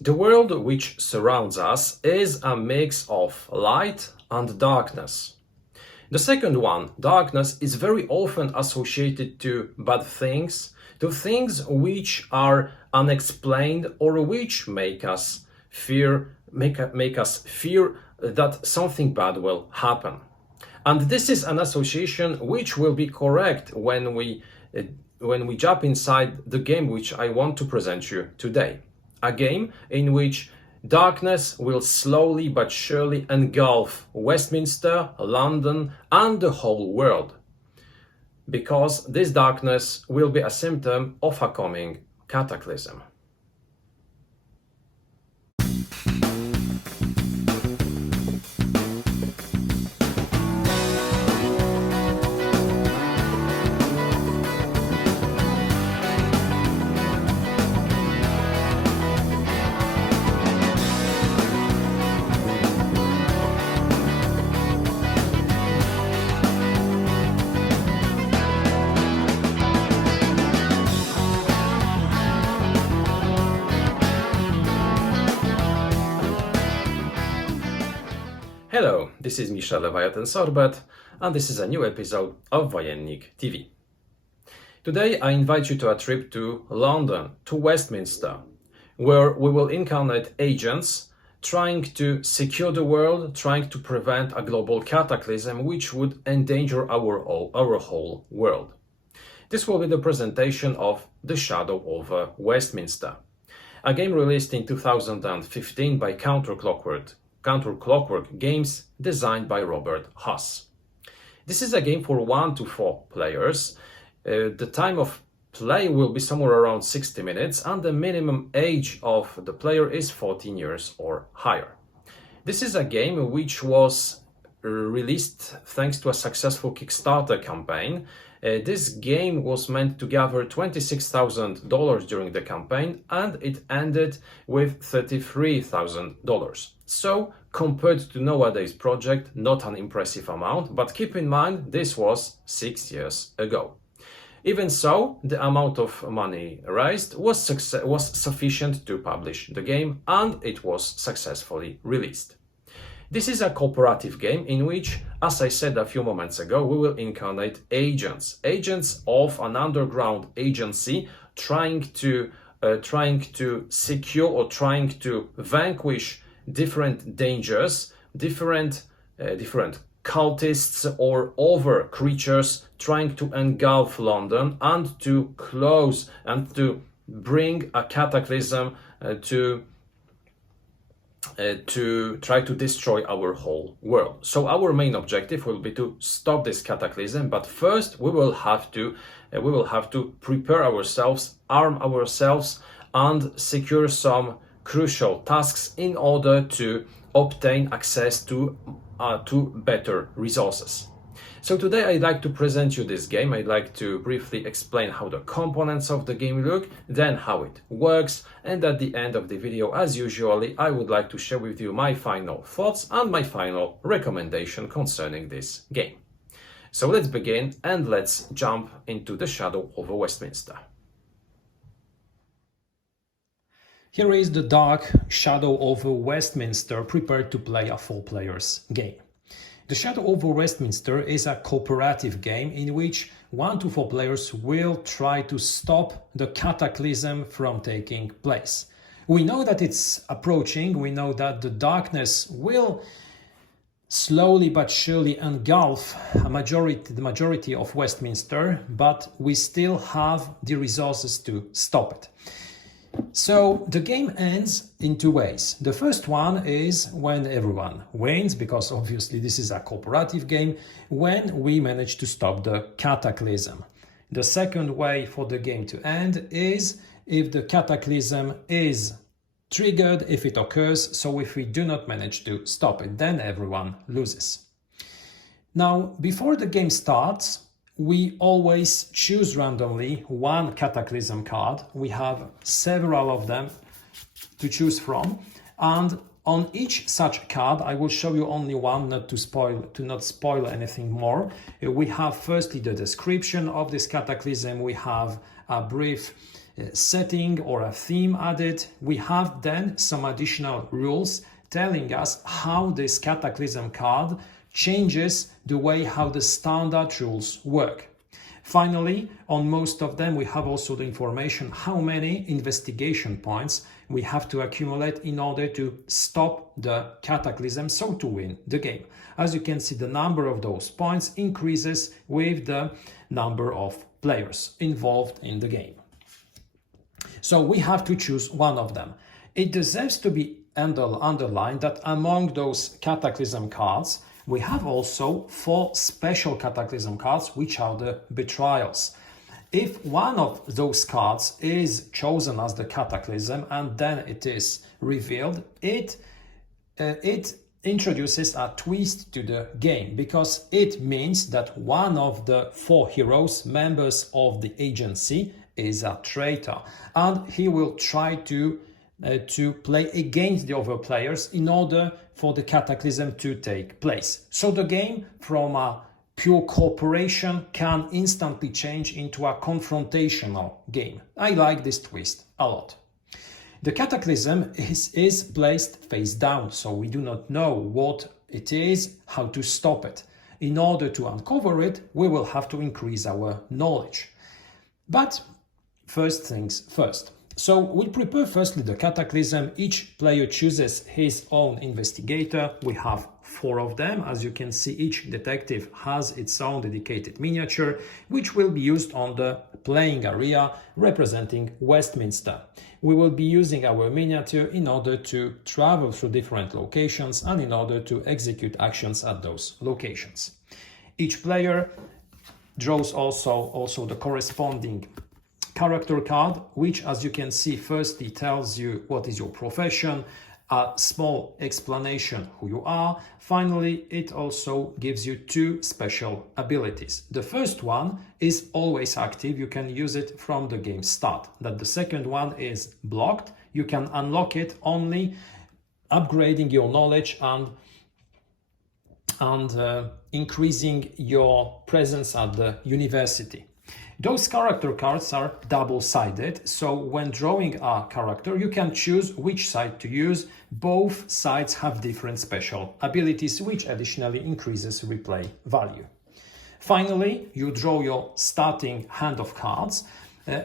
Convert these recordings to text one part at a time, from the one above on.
The world which surrounds us is a mix of light and darkness. The second one, darkness, is very often associated to bad things, to things which are unexplained or which make us fear that something bad will happen. And this is an association which will be correct when we jump inside the game which I want to present you today. A game in which darkness will slowly but surely engulf Westminster, London, and the whole world. Because this darkness will be a symptom of a coming cataclysm. Hello, this is Michel Leviathan Sorbet, and this is a new episode of Wojennik TV. Today I invite you to a trip to London, to Westminster, where we will incarnate agents trying to secure the world, trying to prevent a global cataclysm which would endanger our whole world. This will be the presentation of The Shadow Over Westminster, a game released in 2015 by CounterClockwork games designed by Robert Haas. This is a game for 1 to 4 players. The time of play will be somewhere around 60 minutes and the minimum age of the player is 14 years or higher. This is a game which was released thanks to a successful Kickstarter campaign. This game was meant to gather $26,000 during the campaign and it ended with $33,000. So, compared to nowadays project, not an impressive amount, but keep in mind this was 6 years ago. Even so, the amount of money raised was sufficient to publish the game and it was successfully released. This is a cooperative game in which, as I said a few moments ago, we will incarnate agents of an underground agency trying to secure or trying to vanquish different dangers, different cultists or other creatures trying to engulf London and to close and to bring a cataclysm to try to destroy our whole world. So our main objective will be to stop this cataclysm, but first we will have to prepare ourselves, arm ourselves, and secure some crucial tasks in order to obtain access to better resources. So today I'd like to present you this game. I'd like to briefly explain how the components of the game look, then how it works, and at the end of the video, as usually, I would like to share with you my final thoughts and my final recommendation concerning this game. So let's begin and let's jump into The Shadow Over Westminster. Here is the dark Shadow Over Westminster prepared to play a 4 players game. The Shadow Over Westminster is a cooperative game in which 1 to 4 players will try to stop the cataclysm from taking place. We know that it's approaching, we know that the darkness will slowly but surely engulf the majority of Westminster, but we still have the resources to stop it. So the game ends in 2 ways. The first one is when everyone wins, because obviously this is a cooperative game, when we manage to stop the cataclysm. The second way for the game to end is if the cataclysm is triggered, if it occurs, so if we do not manage to stop it, then everyone loses. Now, before the game starts, we always choose randomly 1 cataclysm card. We have several of them to choose from, and on each such card I will show you only one, not to spoil anything more. We have firstly the description of this cataclysm, we have a brief setting or a theme added. We have then some additional rules telling us how this cataclysm card changes the way how the standard rules work. Finally, on most of them, we have also the information how many investigation points we have to accumulate in order to stop the cataclysm, so to win the game. As you can see, the number of those points increases with the number of players involved in the game. So we have to choose one of them. It deserves to be underlined that among those cataclysm cards, we have also 4 special cataclysm cards, which are the betrayals. If one of those cards is chosen as the cataclysm and then it is revealed, it introduces a twist to the game, because it means that one of the 4 heroes, members of the agency, is a traitor, and he will try to play against the other players in order for the cataclysm to take place. So the game from a pure cooperation can instantly change into a confrontational game. I like this twist a lot. The cataclysm is placed face down, so we do not know what it is, how to stop it. In order to uncover it, we will have to increase our knowledge. But first things first. So we'll prepare firstly the cataclysm. Each player chooses his own investigator. We have 4 of them. As you can see, each detective has its own dedicated miniature, which will be used on the playing area representing Westminster. We will be using our miniature in order to travel through different locations and in order to execute actions at those locations. Each player draws also the corresponding character card, which, as you can see, firstly tells you what is your profession, a small explanation who you are. Finally, it also gives you 2 special abilities. The first one is always active. You can use it from the game start. That the second one is blocked. You can unlock it only upgrading your knowledge and increasing your presence at the university. Those character cards are double-sided, so when drawing a character, you can choose which side to use. Both sides have different special abilities, which additionally increases replay value. Finally, you draw your starting hand of cards.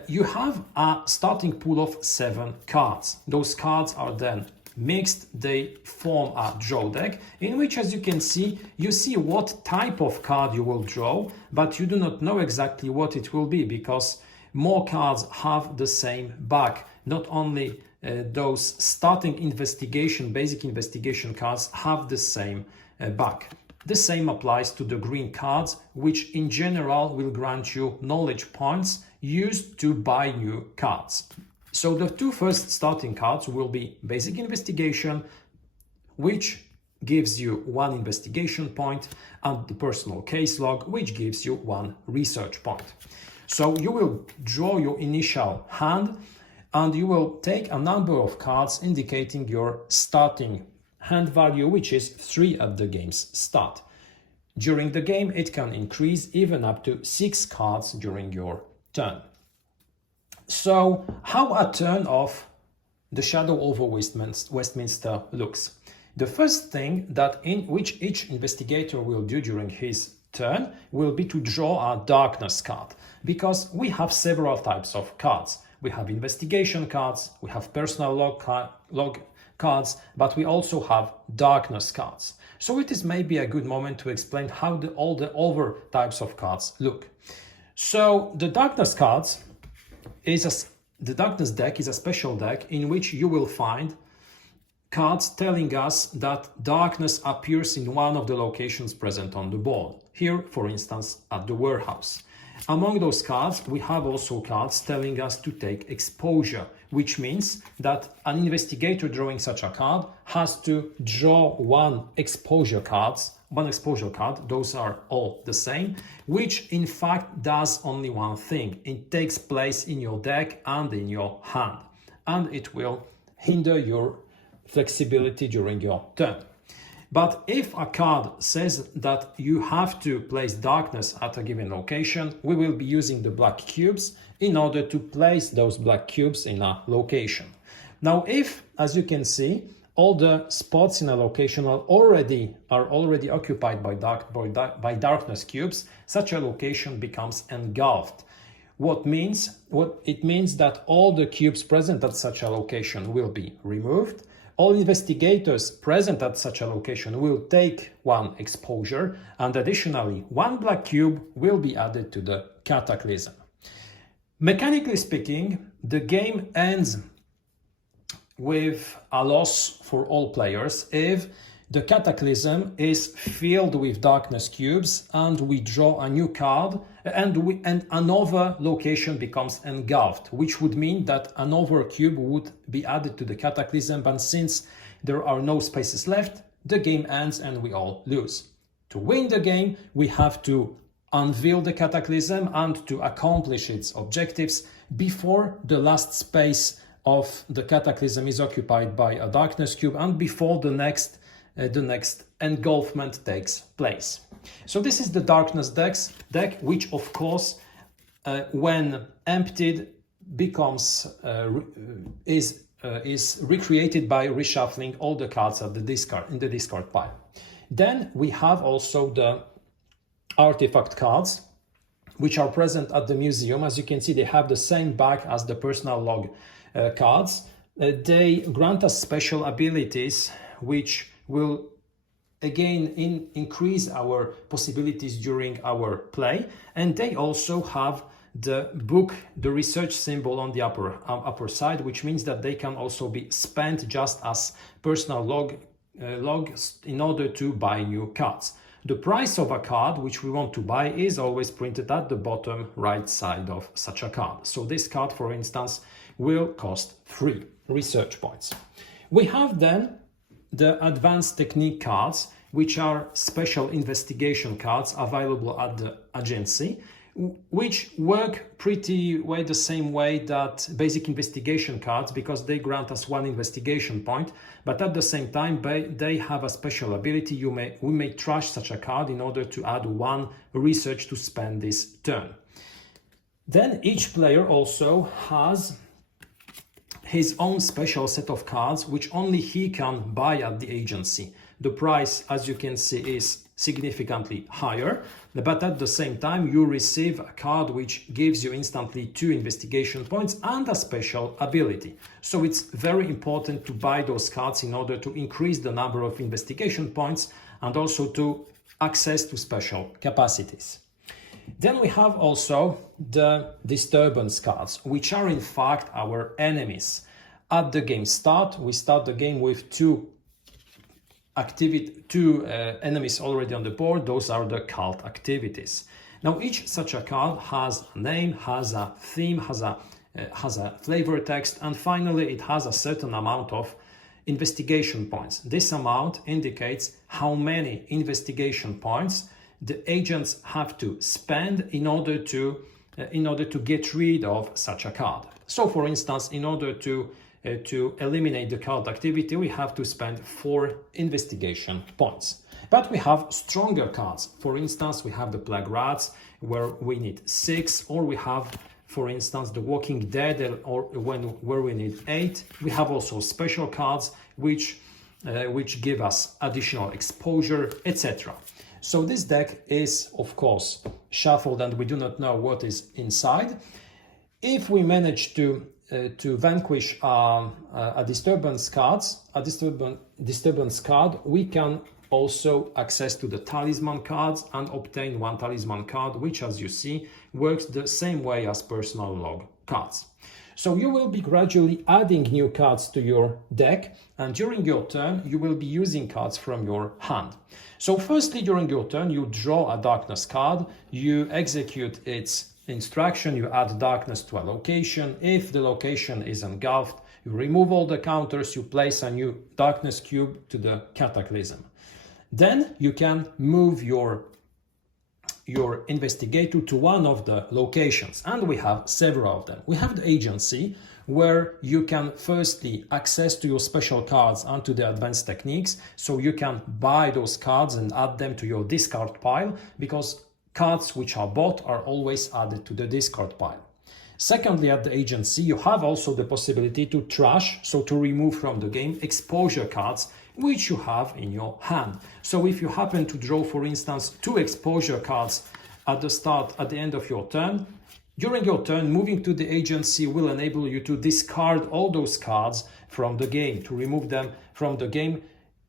You have a starting pool of 7 cards. Those cards are then mixed, they form a draw deck, in which, as you can see, you see what type of card you will draw, but you do not know exactly what it will be, because more cards have the same back. Not only those starting investigation, basic investigation cards have the same back. The same applies to the green cards, which in general will grant you knowledge points used to buy new cards. So the 2 first starting cards will be basic investigation, which gives you 1 investigation point, and the personal case log, which gives you 1 research point. So you will draw your initial hand and you will take a number of cards indicating your starting hand value, which is 3 at the game's start. During the game, it can increase even up to 6 cards during your turn. So how a turn of the Shadow Over Westminster looks. The first thing that in which each investigator will do during his turn will be to draw a darkness card, because we have several types of cards. We have investigation cards, we have personal log cards, but we also have darkness cards. So it is maybe a good moment to explain how all the other types of cards look. So the darkness cards the darkness deck is a special deck in which you will find cards telling us that darkness appears in one of the locations present on the board. Here, for instance, at the warehouse. Among those cards, we have also cards telling us to take exposure, which means that an investigator drawing such a card has to draw 1 exposure card, those are all the same, which in fact does only one thing. It takes place in your deck and in your hand, and it will hinder your flexibility during your turn. But if a card says that you have to place darkness at a given location, we will be using the black cubes in order to place those black cubes in a location. Now, if, as you can see, all the spots in a location are already occupied by darkness cubes, such a location becomes engulfed. What it means that all the cubes present at such a location will be removed. All investigators present at such a location will take one exposure, and additionally, one black cube will be added to the cataclysm. Mechanically speaking, the game ends with a loss for all players if the cataclysm is filled with darkness cubes and we draw a new card and another location becomes engulfed, which would mean that another cube would be added to the cataclysm, but since there are no spaces left, the game ends and we all lose. To win the game, we have to unveil the cataclysm and to accomplish its objectives before the last space of the cataclysm is occupied by a darkness cube and before the next engulfment takes place. So this is the darkness deck, which of course, when emptied, becomes is recreated by reshuffling all the cards in the discard pile. Then we have also the artifact cards, which are present at the museum. As you can see, they have the same back as the personal log cards. They grant us special abilities, which will again increase our possibilities during our play, and they also have the book, the research symbol on the upper side, which means that they can also be spent just as personal logs in order to buy new cards. The price of a card which we want to buy is always printed at the bottom right side of such a card. So this card, for instance, will cost 3 research points. We have then the advanced technique cards, which are special investigation cards available at the agency, which work pretty well the same way that basic investigation cards, because they grant us 1 investigation point, but at the same time they have a special ability. We may trash such a card in order to add 1 research to spend this turn. Then each player also has his own special set of cards, which only he can buy at the agency. The price, as you can see, is significantly higher, but at the same time you receive a card which gives you instantly 2 investigation points and a special ability. So it's very important to buy those cards in order to increase the number of investigation points and also to access to special capacities. Then we have also the disturbance cards, which are in fact our enemies. At the game start, we start the game with 2 enemies already on the board. Those are the cult activities. Now each such a card has a name, has a theme, has a flavor text, and finally it has a certain amount of investigation points. This amount indicates how many investigation points the agents have to spend in order to get rid of such a card. So for instance, in order to eliminate the card activity, we have to spend 4 investigation points. But we have stronger cards. For instance, we have the Plague Rats, where we need 6, or we have, for instance, the Walking Dead, where we need 8. We have also special cards which give us additional exposure, etc. So this deck is, of course, shuffled and we do not know what is inside. If we manage to vanquish a disturbance card, we can also access to the talisman cards and obtain 1 talisman card, which, as you see, works the same way as personal log cards. So you will be gradually adding new cards to your deck, and during your turn you will be using cards from your hand. So firstly, during your turn you draw a darkness card, you execute its instruction, you add darkness to a location. If the location is engulfed, you remove all the counters, you place a new darkness cube to the cataclysm. Then you can move your investigator to one of the locations, and we have several of them. We have the agency, where you can firstly access to your special cards and to the advanced techniques, so you can buy those cards and add them to your discard pile, because cards which are bought are always added to the discard pile. Secondly, at the agency, you have also the possibility to trash, so to remove from the game, exposure cards which you have in your hand. So if you happen to draw, for instance, 2 exposure cards at the end of your turn, during your turn, moving to the agency will enable you to discard all those cards from the game, to remove them from the game,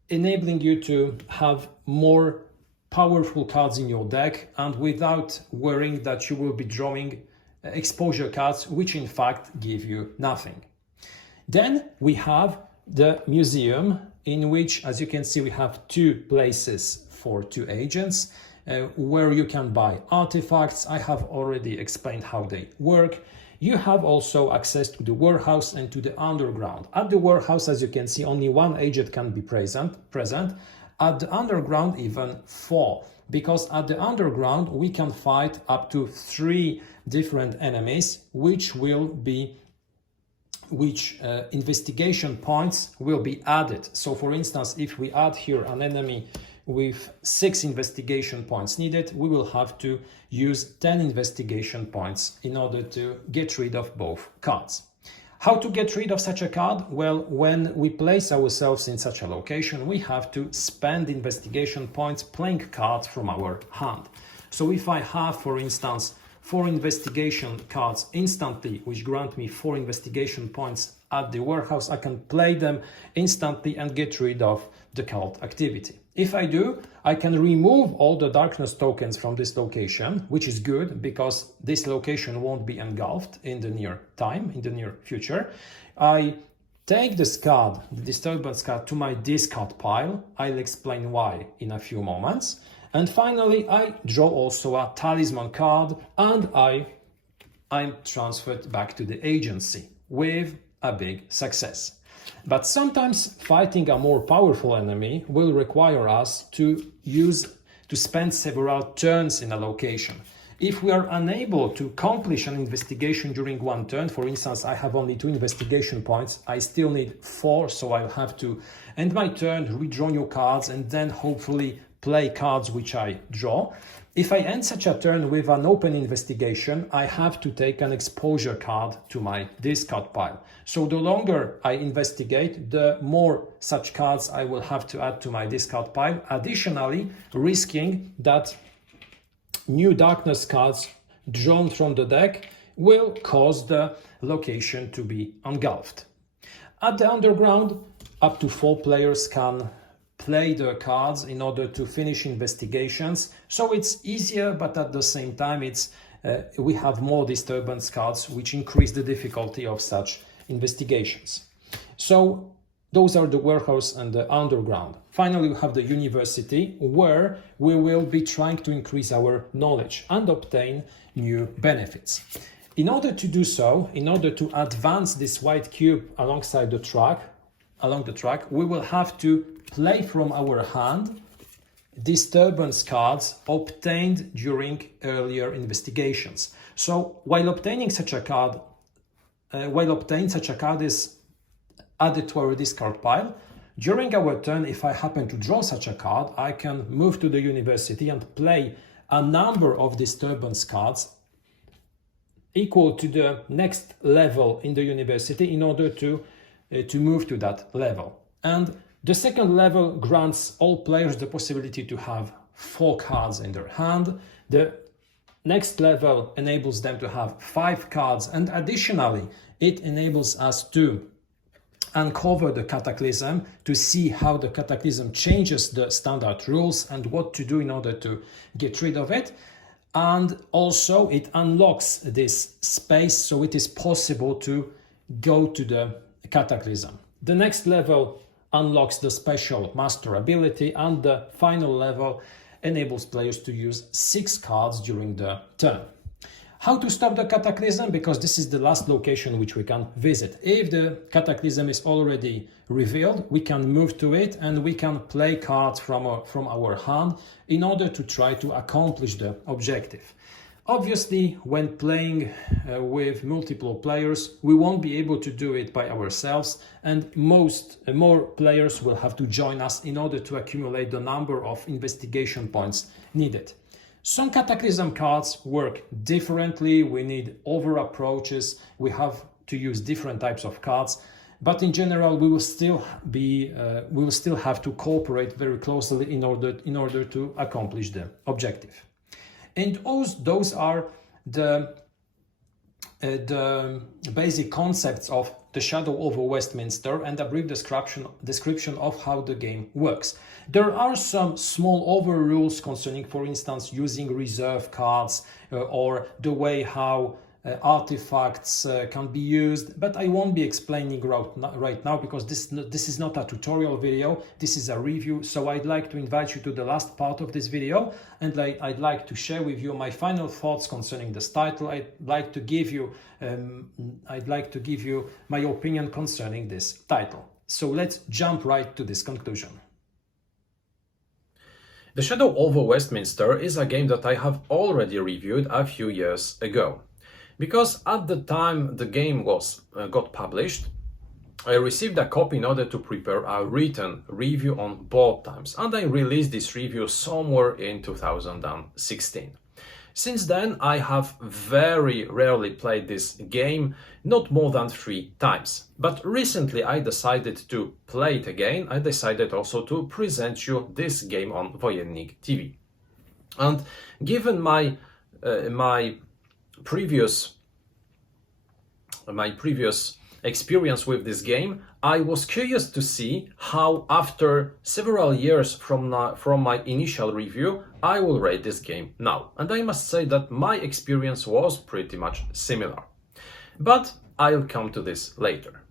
enabling you to have more powerful cards in your deck, and without worrying that you will be drawing exposure cards which in fact give you nothing. Then we have the museum, in which, as you can see, we have 2 places for 2 agents where you can buy artifacts. I have already explained how they work. You have also access to the warehouse and to the underground. At the warehouse, as you can see, only 1 agent can be present. At the underground, even 4, because at the underground we can fight up to 3 different enemies, which investigation points will be added. So for instance, if we add here an enemy with 6 investigation points needed, we will have to use 10 investigation points in order to get rid of both cards. How to get rid of such a card? Well, when we place ourselves in such a location, we have to spend investigation points playing cards from our hand. So if I have, for instance, 4 investigation cards instantly, which grant me 4 investigation points at the warehouse, I can play them instantly and get rid of the cult activity. If I do, I can remove all the darkness tokens from this location, which is good because this location won't be engulfed in the near future. I take this card, the disturbance card, to my discard pile. I'll explain why in a few moments. And finally, I draw also a talisman card, and I'm transferred back to the agency with a big success. But sometimes fighting a more powerful enemy will require us to spend several turns in a location. If we are unable to accomplish an investigation during 1 turn, for instance, I have only 2 investigation points, I still need 4, so I'll have to end my turn, redraw new cards, and then hopefully play cards which I draw. If I end such a turn with an open investigation, I have to take an exposure card to my discard pile. So the longer I investigate, the more such cards I will have to add to my discard pile, additionally risking that new darkness cards drawn from the deck will cause the location to be engulfed. At the underground, up to 4 players can play the cards in order to finish investigations, so it's easier, but at the same time we have more disturbance cards which increase the difficulty of such investigations. So those are the warehouse and the underground. Finally, we have the university, where we will be trying to increase our knowledge and obtain new benefits. In order to do so, in order to advance this white cube along the track, we will have to play from our hand disturbance cards obtained during earlier investigations. So while obtaining such a card is added to our discard pile, during our turn, if I happen to draw such a card, I can move to the university and play a number of disturbance cards equal to the next level in the university in order to move to that level. And the second level grants all players the possibility to have 4 cards in their hand. The next level enables them to have 5 cards, and additionally, it enables us to uncover the cataclysm, to see how the cataclysm changes the standard rules and what to do in order to get rid of it. And also it unlocks this space, so it is possible to go to the cataclysm. The next level unlocks the special master ability, and the final level enables players to use 6 cards during the turn. How to stop the cataclysm? Because this is the last location which we can visit. If the cataclysm is already revealed, we can move to it and we can play cards from our hand in order to try to accomplish the objective. Obviously, when playing with multiple players, we won't be able to do it by ourselves, and more players will have to join us in order to accumulate the number of investigation points needed. Some Cataclysm cards work differently. We need other approaches. We have to use different types of cards, but in general, we will still have to cooperate very closely in order to accomplish the objective. And those are the basic concepts of the Shadow Over Westminster and a brief description of how the game works. There are some small overrules concerning, for instance, using reserve cards or the way how artifacts can be used, but I won't be explaining right now because this is not a tutorial video, this is a review. So I'd like to invite you to the last part of this video, and I'd like to share with you my final thoughts concerning this title. I'd like to give you my opinion concerning this title. So let's jump right to this conclusion. The Shadow Over Westminster is a game that I have already reviewed a few years ago. Because at the time the game got published, I received a copy in order to prepare a written review on board times, and I released this review somewhere in 2016. Since then, I have very rarely played this game, not more than 3 times. But recently I decided to play it again. I decided also to present you this game on Wojennik TV. And given my previous experience with this game, I was curious to see how, after several years from my initial review, I will rate this game now. And I must say that my experience was pretty much similar. But I'll come to this later.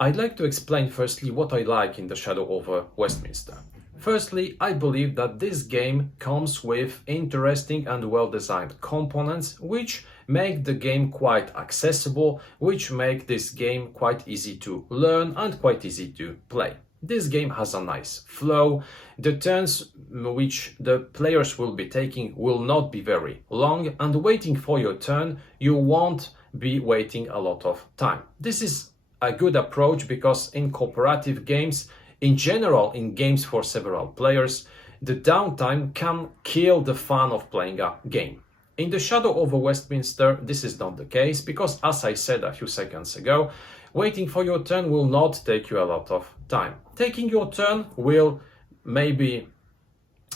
I'd like to explain firstly what I like in the Shadow Over Westminster. Firstly, I believe that this game comes with interesting and well-designed components which make the game quite accessible, which make this game quite easy to learn and quite easy to play. This game has a nice flow. The turns which the players will be taking will not be very long, and waiting for your turn, you won't be waiting a lot of time. This is a good approach because in cooperative games, in general, in games for several players, the downtime can kill the fun of playing a game. In the Shadow Over Westminster, this is not the case because, as I said a few seconds ago, waiting for your turn will not take you a lot of time. Taking your turn will maybe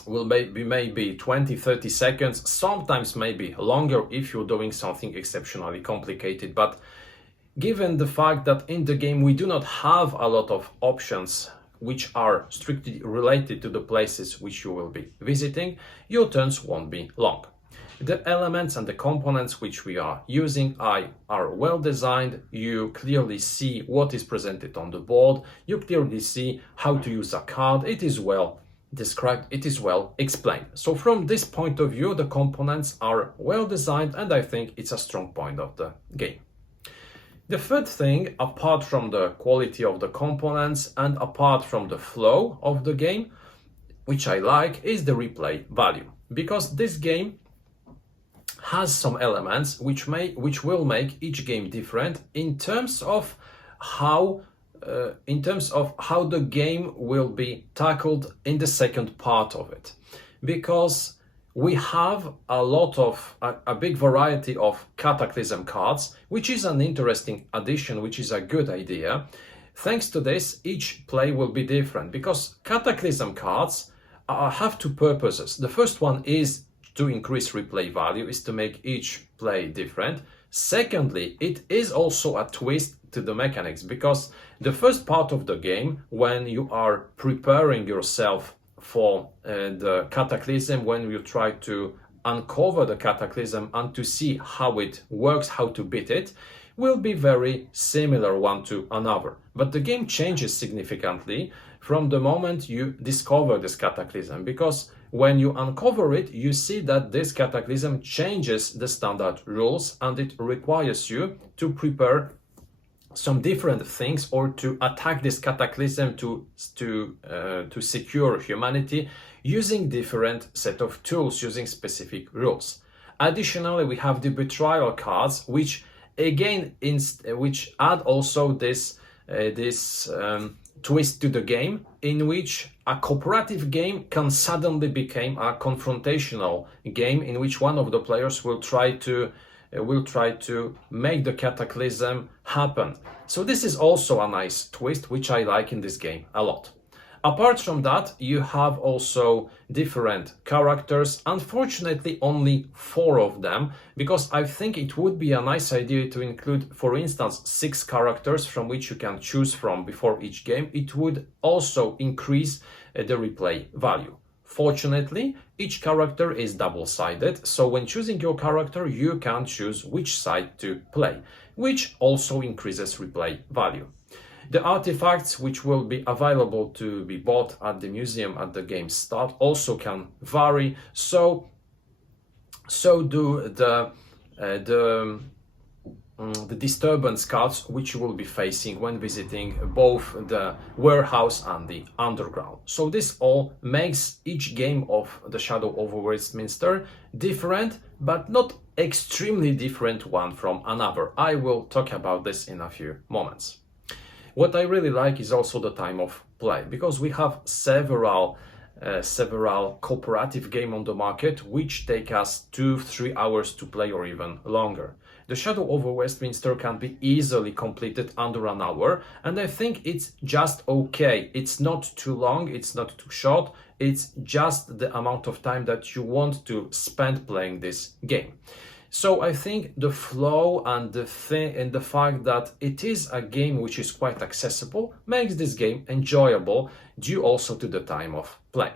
20-30 seconds, sometimes maybe longer if you're doing something exceptionally complicated. But given the fact that in the game we do not have a lot of options which are strictly related to the places which you will be visiting, your turns won't be long. The elements and the components which we are using are well designed. You clearly see what is presented on the board. You clearly see how to use a card. It is well described. It is well explained. So from this point of view, the components are well designed, and I think it's a strong point of the game. The third thing, apart from the quality of the components and apart from the flow of the game, which I like, is the replay value. Because this game has some elements which will make each game different in terms of how the game will be tackled in the second part of it. Because we have a big variety of Cataclysm cards, which is an interesting addition, which is a good idea. Thanks to this, each play will be different because Cataclysm cards have 2 purposes. The first one is to increase replay value, is to make each play different. Secondly, it is also a twist to the mechanics because the first part of the game, when you are preparing yourself for the cataclysm, when you try to uncover the cataclysm and to see how it works, how to beat it, will be very similar one to another. But the game changes significantly from the moment you discover this cataclysm, because when you uncover it, you see that this cataclysm changes the standard rules and it requires you to prepare some different things or to attack this cataclysm to secure humanity using different set of tools, using specific rules. Additionally, we have the betrayal cards, which again which add also this twist to the game, in which a cooperative game can suddenly become a confrontational game in which one of the players will try to make the cataclysm happen. So this is also a nice twist, which I like in this game a lot. Apart from that, you have also different characters. Unfortunately, only 4 of them, because I think it would be a nice idea to include, for instance, 6 characters from which you can choose from before each game. It would also increase the replay value. Fortunately, each character is double-sided, so when choosing your character, you can choose which side to play, which also increases replay value. The artifacts which will be available to be bought at the museum at the game's start also can vary. So do the disturbance cards which you will be facing when visiting both the warehouse and the underground. So this all makes each game of the Shadow over Westminster different, but not extremely different one from another. I will talk about this in a few moments. What I really like is also the time of play, because we have several cooperative games on the market which take us 2-3 hours to play or even longer. The Shadow over Westminster can be easily completed under an hour, and I think it's just okay. It's not too long, it's not too short, it's just the amount of time that you want to spend playing this game. So I think the flow and the fact that it is a game which is quite accessible makes this game enjoyable, due also to the time of play.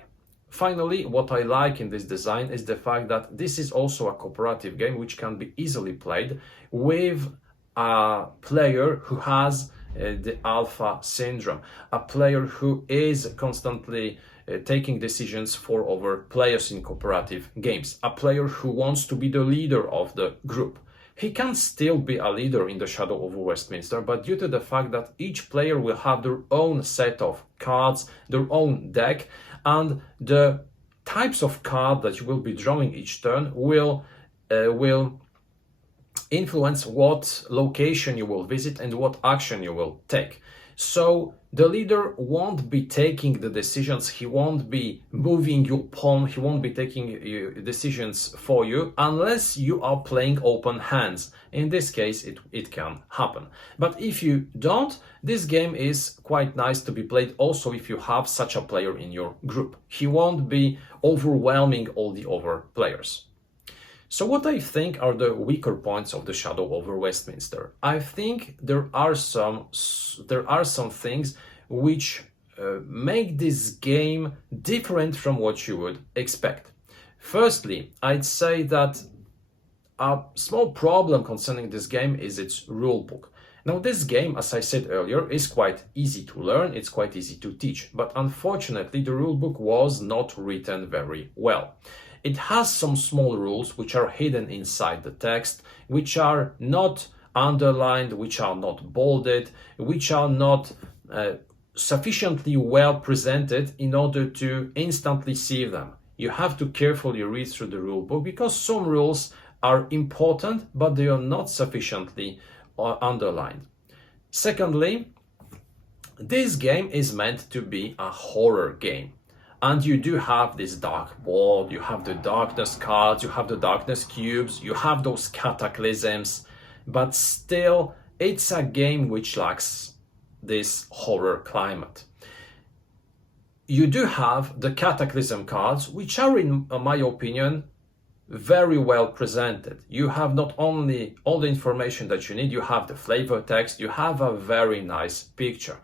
Finally, what I like in this design is the fact that this is also a cooperative game which can be easily played with a player who has the alpha syndrome, a player who is constantly taking decisions for other players in cooperative games, a player who wants to be the leader of the group. He can still be a leader in the Shadow over Westminster, but due to the fact that each player will have their own set of cards, their own deck, and the types of card that you will be drawing each turn will influence what location you will visit and what action you will take. So the leader won't be taking the decisions, he won't be moving your pawn, he won't be taking decisions for you unless you are playing open hands. In this case, it can happen. But if you don't, this game is quite nice to be played also if you have such a player in your group. He won't be overwhelming all the other players. So what I think are the weaker points of the Shadow over Westminster? I think there are some things which make this game different from what you would expect. Firstly, I'd say that a small problem concerning this game is its rulebook. Now, this game, as I said earlier, is quite easy to learn, it's quite easy to teach, but unfortunately the rulebook was not written very well. It has some small rules which are hidden inside the text, which are not underlined, which are not bolded, which are not sufficiently well presented in order to instantly see them. You have to carefully read through the rulebook because some rules are important, but they are not sufficiently underlined. Secondly, this game is meant to be a horror game. And you do have this dark board, you have the darkness cards, you have the darkness cubes, you have those cataclysms, but still it's a game which lacks this horror climate. You do have the cataclysm cards, which are, in my opinion, very well presented. You have not only all the information that you need, you have the flavor text, you have a very nice picture.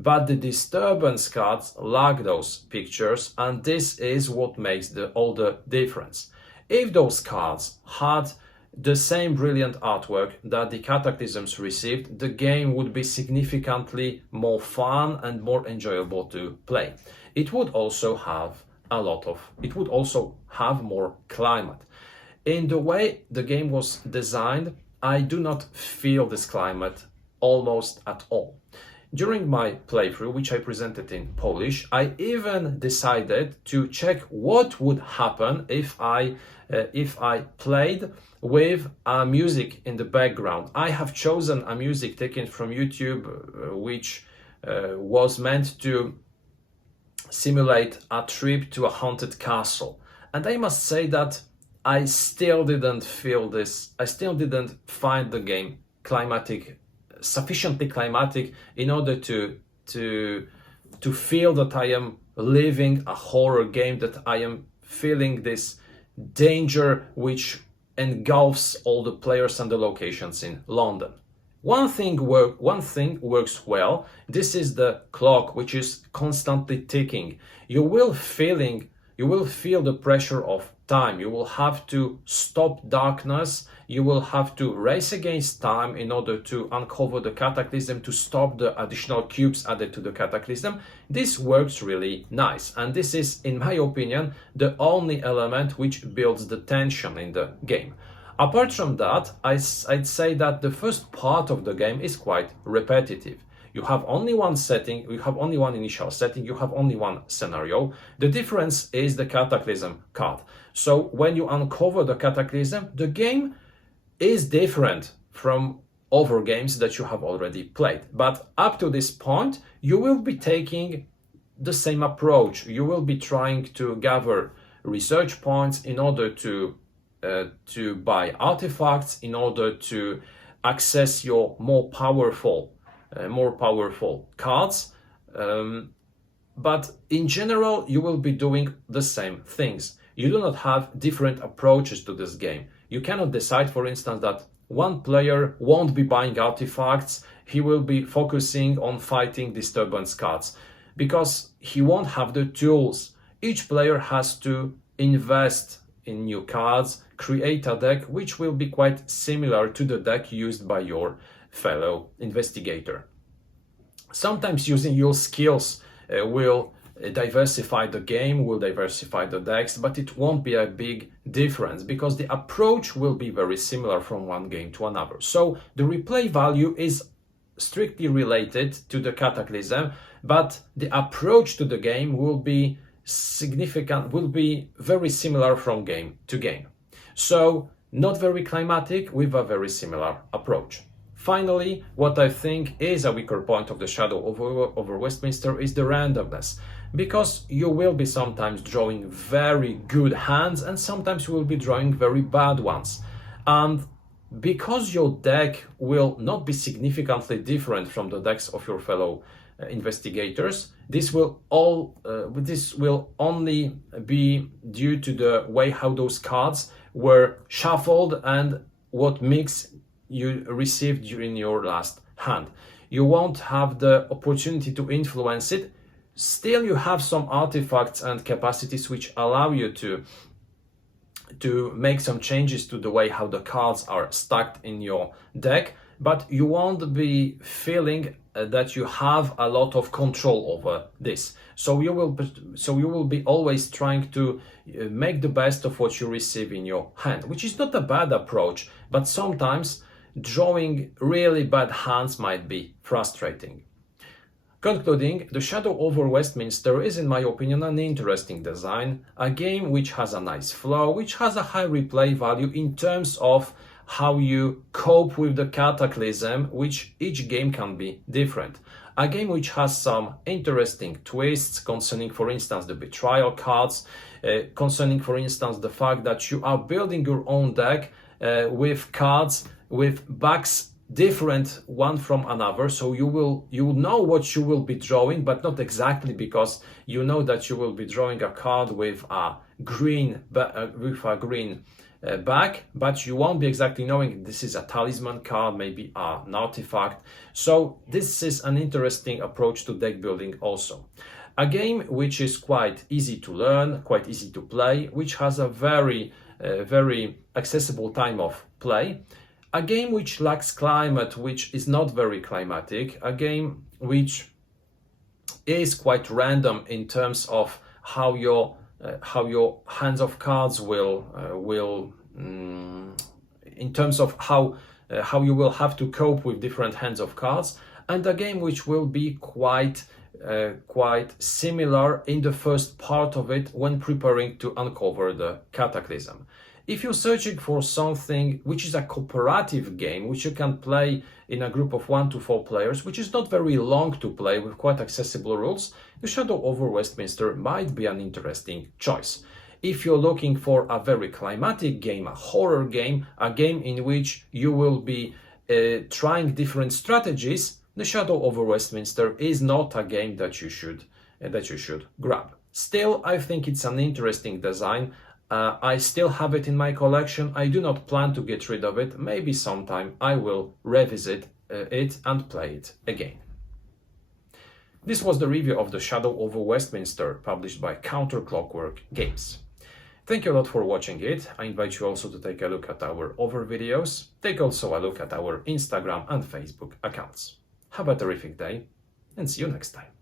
But the disturbance cards lack those pictures, and this is what makes all the difference. If those cards had the same brilliant artwork that the cataclysms received, the game would be significantly more fun and more enjoyable to play. It would also have more climate. In the way the game was designed, I do not feel this climate almost at all. During my playthrough, which I presented in Polish, I even decided to check what would happen if I played with music in the background. I have chosen a music taken from YouTube, which was meant to simulate a trip to a haunted castle. And I must say that I still didn't feel this. I still didn't find the game sufficiently climatic in order to feel that I am living a horror game, that I am feeling this danger which engulfs all the players and the locations in London. One thing works well. This is the clock, which is constantly ticking. You will feel the pressure of time. You will have to stop darkness. You will have to race against time in order to uncover the cataclysm, to stop the additional cubes added to the cataclysm. This works really nice, and this is, in my opinion, the only element which builds the tension in the game. Apart from that, I'd say that the first part of the game is quite repetitive. You have only one setting, you have only one initial setting, you have only one scenario. The difference is the cataclysm card. So when you uncover the cataclysm, the game is different from other games that you have already played. But up to this point, you will be taking the same approach. You will be trying to gather research points in order to buy artifacts, in order to access your more powerful cards, but in general you will be doing the same things. You do not have different approaches to this game. You cannot decide, for instance, that one player won't be buying artifacts, he will be focusing on fighting disturbance cards, because he won't have the tools. Each player has to invest in new cards, create a deck which will be quite similar to the deck used by your fellow investigator. Sometimes using your skills will diversify the game, will diversify the decks, but it won't be a big difference because the approach will be very similar from one game to another. So the replay value is strictly related to the cataclysm, but the approach to the game will be very similar from game to game. So not very climatic, with a very similar approach. Finally, what I think is a weaker point of the Shadow over Westminster is the randomness, because you will be sometimes drawing very good hands and sometimes you will be drawing very bad ones. And because your deck will not be significantly different from the decks of your fellow investigators, this will only be due to the way how those cards were shuffled and what mix you received during your last hand. You won't have the opportunity to influence it. Still, you have some artifacts and capacities which allow you to make some changes to the way how the cards are stacked in your deck, but you won't be feeling that you have a lot of control over this. So you will be always trying to make the best of what you receive in your hand, which is not a bad approach, but sometimes drawing really bad hands might be frustrating. Concluding, the Shadow over Westminster is, in my opinion, an interesting design, a game which has a nice flow, which has a high replay value in terms of how you cope with the cataclysm, which each game can be different. A game which has some interesting twists concerning, for instance, the betrayal cards, concerning, for instance, the fact that you are building your own deck with cards with backs different one from another, so you know what you will be drawing, but not exactly, because you know that you will be drawing a card with a green back, but you won't be exactly knowing this is a talisman card, maybe an artifact. So this is an interesting approach to deck building also. A game which is quite easy to learn, quite easy to play, which has a very accessible time of play. A game which lacks climate, which is not very climatic. A game which is quite random in terms of how your hands of cards in terms of how you will have to cope with different hands of cards. and a game which will be quite similar in the first part of it when preparing to uncover the cataclysm. If you're searching for something which is a cooperative game, which you can play in a group of 1 to 4 players, which is not very long to play with quite accessible rules, the Shadow Over Westminster might be an interesting choice. If you're looking for a very climatic game, a horror game, a game in which you will be trying different strategies, the Shadow Over Westminster is not a game that you should grab. Still, I think it's an interesting design. I still have it in my collection. I do not plan to get rid of it. Maybe sometime I will revisit it and play it again. This was the review of the Shadow Over Westminster, published by CounterClockwork Games. Thank you a lot for watching it. I invite you also to take a look at our other videos. Take also a look at our Instagram and Facebook accounts. Have a terrific day and see you next time.